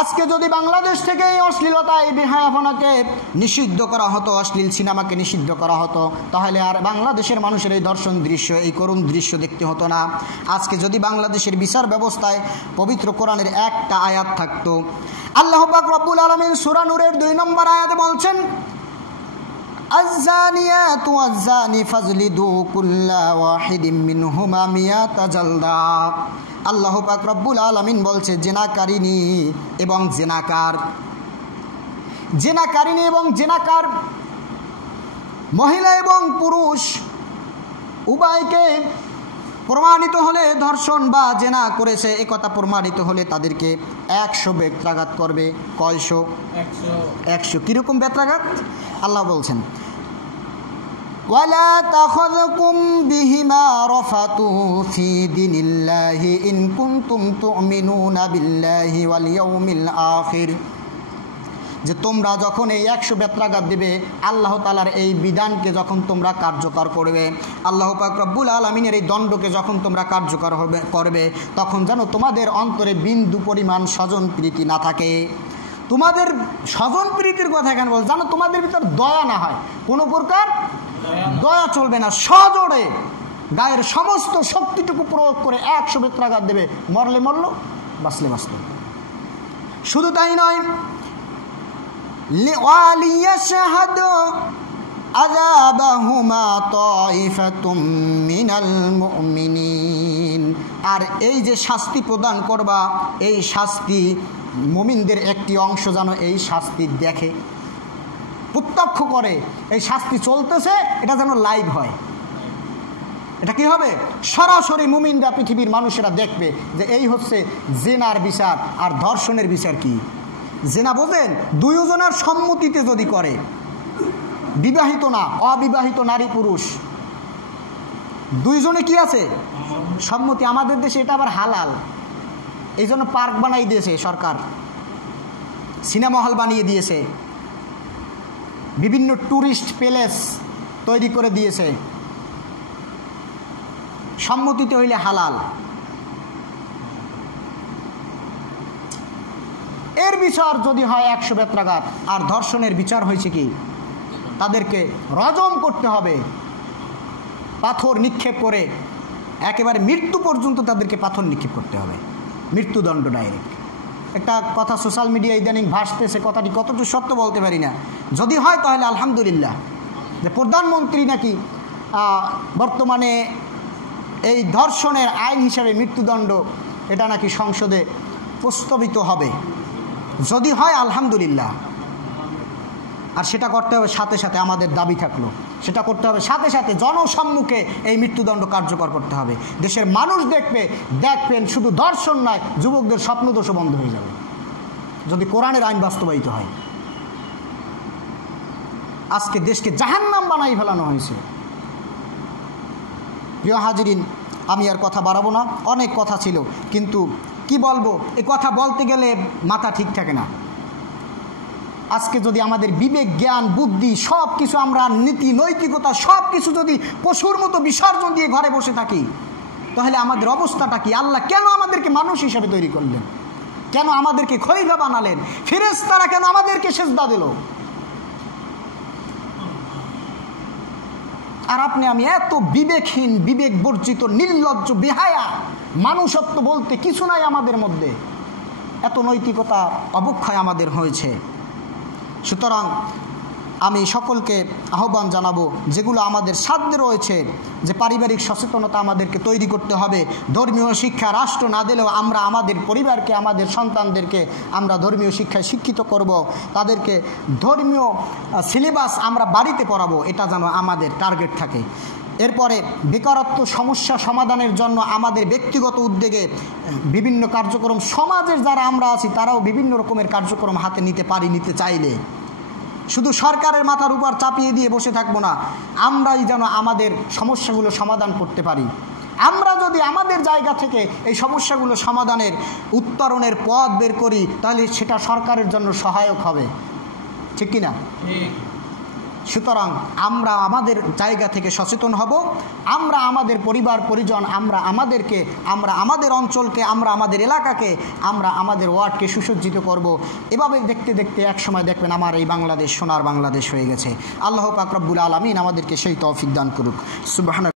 আজকে যদি বাংলাদেশ থেকে এই অশ্লীলতা, এই বেহায়াপনাকে নিষিদ্ধ করা হতো, অশ্লীল সিনেমাকে নিষিদ্ধ করা হতো, তাহলে আর বাংলাদেশের মানুষের এই দর্শন দৃশ্য, এই করুণ দৃশ্য দেখতে হতো না। আজকে যদি বাংলাদেশের বিচার ব্যবস্থায় পবিত্র কোরআনের একটা আয়াত থাকতো, আল্লাহ পাক রব্বুল আলামিন সূরা নূরের 2 নম্বর আয়াতে বলছেন, আয-যানিয়াতু ওয়াজ-যানি ফাজলিদু কুল্লা ওয়াহিদিম মিনহুমা মিয়াতা জালদা। আল্লাহ পাক রব্বুল আলামিন বলছে, জেনাকারিনী এবং জেনাকার মহিলা এবং পুরুষ উভয়কে প্রমাণিত হলে, ধর্ষণ বা জেনা করেছে এ কথা প্রমাণিত হলে তাদেরকে 100 বেত্রাঘাত করবে। কয়শো? 100। কিরকম বেত্রাঘাত? আল্লাহ বলছেন, ওয়ালা তাখাযকুম বিহিমা রাফাতু ফি দীনিল্লাহি ইন কুনতুম তু'মিনুনা বিল্লাহি ওয়াল ইয়াউমিল আখির। যে তোমরা যখন এই 100 বেত্রাঘাত দেবে, আল্লাহ তাআলার এই বিধানকে যখন তোমরা কার্যকর করবে, আল্লাহ পাক রব্বুল আলামিনের এই দণ্ডকে যখন তোমরা কার্যকর করবে, তখন যেন তোমাদের অন্তরে বিন্দু পরিমাণ স্বজন প্রীতি না থাকে। তোমাদের স্বজন প্রীতির কথা কেন বল? জানো, তোমাদের ভিতর দয়া না হয়, কোনো প্রকার দয়া চলবে না। সজোরে গায়ের সমস্ত শক্তিটুকু প্রয়োগ করে 100 বেত্রাঘাত দেবে, মরলে মরল, বাঁচলে বাঁচল। শুধু তাই নয়, লিয়াশহাদু আযাবাহুমা তাইফাতুম মিনাল মুমিনিন। আর এই যে শাস্তি প্রদান করবা, এই শাস্তি মুমিনদের একটি অংশ যেন এই শাস্তি দেখে, প্রত্যক্ষ করে। এই শাস্তি চলতেছে, এটা যেন লাইভ হয়। এটা কি হবে? সরাসরি মুমিনরা, পৃথিবীর মানুষেরা দেখবে যে এই হচ্ছে জেনার বিচার আর ধর্ষণের বিচার কি। জেনা বোঝেন? দুইজনের সম্মতিতে যদি করে, বিবাহিত না, অবিবাহিত নারী পুরুষ দুইজনে কি আছে? সম্মতি। আমাদের দেশে এটা আবার হালাল, এই জন্য পার্ক বানাই দিয়েছে সরকার, সিনেমা হল বানিয়ে দিয়েছে, বিভিন্ন টুরিস্ট প্লেস তৈরি করে দিয়েছে। সম্মতিতে হইলে হালাল। এর বিচার যদি হয় 100 বেত্রাঘাত, আর ধর্ষণের বিচার হয়েছে কি? তাদেরকে রজম করতে হবে, পাথর নিক্ষেপ করে একেবারে মৃত্যু পর্যন্ত তাদেরকে পাথর নিক্ষেপ করতে হবে, মৃত্যুদণ্ড ডাইরেক্ট। একটা কথা সোশ্যাল মিডিয়া ইদানিং ভাসতেছে, কথাটি কতটুকু সত্য বলতে পারি না, যদি হয় তাহলে আলহামদুলিল্লাহ, যে প্রধানমন্ত্রী নাকি বর্তমানে এই ধর্ষণের আইন হিসাবে মৃত্যুদণ্ড এটা নাকি সংসদে প্রস্তাবিত হবে। যদি হয় আলহামদুলিল্লাহ, আর সেটা করতে হবে সাথে সাথে, আমাদের দাবি থাকলো সেটা করতে হবে সাথে সাথে, জনসম্মুখে এই মৃত্যুদণ্ড কার্যকর করতে হবে। দেশের মানুষ দেখবেন শুধু ধর্ষণ নয়, যুবকদের স্বপ্নদোষও বন্ধ হয়ে যাবে যদি কোরআনের আইন বাস্তবায়িত হয়। আজকে দেশকে জাহান্নাম বানাই ফেলানো হয়েছে। প্রিয় হাজিরিন, আমি আর কথা বাড়াবো না, অনেক কথা ছিল, কিন্তু কি বলবো, এ কথা বলতে গেলে মাথা ঠিক থাকে না। আজকে যদি আমাদের বিবেক, জ্ঞান, বুদ্ধি সব কিছু, আমরা নীতি নৈতিকতা সব কিছু যদি পশুর মতো বিসর্জন দিয়ে ঘরে বসে থাকি, তাহলে আমাদের অবস্থাটা কি? আল্লাহ কেন আমাদেরকে মানুষ হিসেবে তৈরি করলেন? কেন আমাদেরকে খলিফা বানালেন? ফেরেশতারা কেন আমাদেরকে সেজদা দিল? আর আপনি আমি এত বিবেকহীন, বিবেক বর্জিত, নির্লজ্জ, বেহায়া, মানুষত্ব বলতে কিছু নাই আমাদের মধ্যে, এত নৈতিকতা অবক্ষয় আমাদের হয়েছে। সুতরাং আমি সকলকে আহ্বান জানাবো, যেগুলো আমাদের সাধ্যে রয়েছে, যে পারিবারিক সচেতনতা আমাদেরকে তৈরি করতে হবে। ধর্মীয় শিক্ষা রাষ্ট্র না দিলেও আমরা আমাদের পরিবারকে, আমাদের সন্তানদেরকে আমরা ধর্মীয় শিক্ষায় শিক্ষিত করব, তাদেরকে ধর্মীয় সিলেবাস আমরা বাড়িতে পড়াবো, এটা যেন আমাদের টার্গেট থাকে। এরপরে বেকারত্ব সমস্যা সমাধানের জন্য আমাদের ব্যক্তিগত উদ্যোগে বিভিন্ন কার্যক্রম, সমাজের যারা আমরা আছি তারাও বিভিন্ন রকমের কার্যক্রম হাতে নিতে পারি, নিতে চাইলে। শুধু সরকারের মাথার উপর চাপিয়ে দিয়ে বসে থাকবো না, আমরাই যেন আমাদের সমস্যাগুলো সমাধান করতে পারি। আমরা যদি আমাদের জায়গা থেকে এই সমস্যাগুলো সমাধানের, উত্তরণের পথ বের করি, তাহলে সেটা সরকারের জন্য সহায়ক হবে, ঠিক কিনা? সুতরাং আমরা আমাদের জায়গা থেকে সচেতন হব, আমরা আমাদের পরিবার পরিজন, আমরা আমাদের অঞ্চলকে, আমরা আমাদের এলাকাকে, আমরা আমাদের ওয়ার্ডকে সুসজ্জিত করব। এভাবে দেখতে দেখতে এক সময় দেখবেন আমার এই বাংলাদেশ সোনার বাংলাদেশ হয়ে গেছে। আল্লাহ পাক রব্বুল আলামিন আমাদেরকে সেই তৌফিক দান করুক। সুবহানাল্লাহ।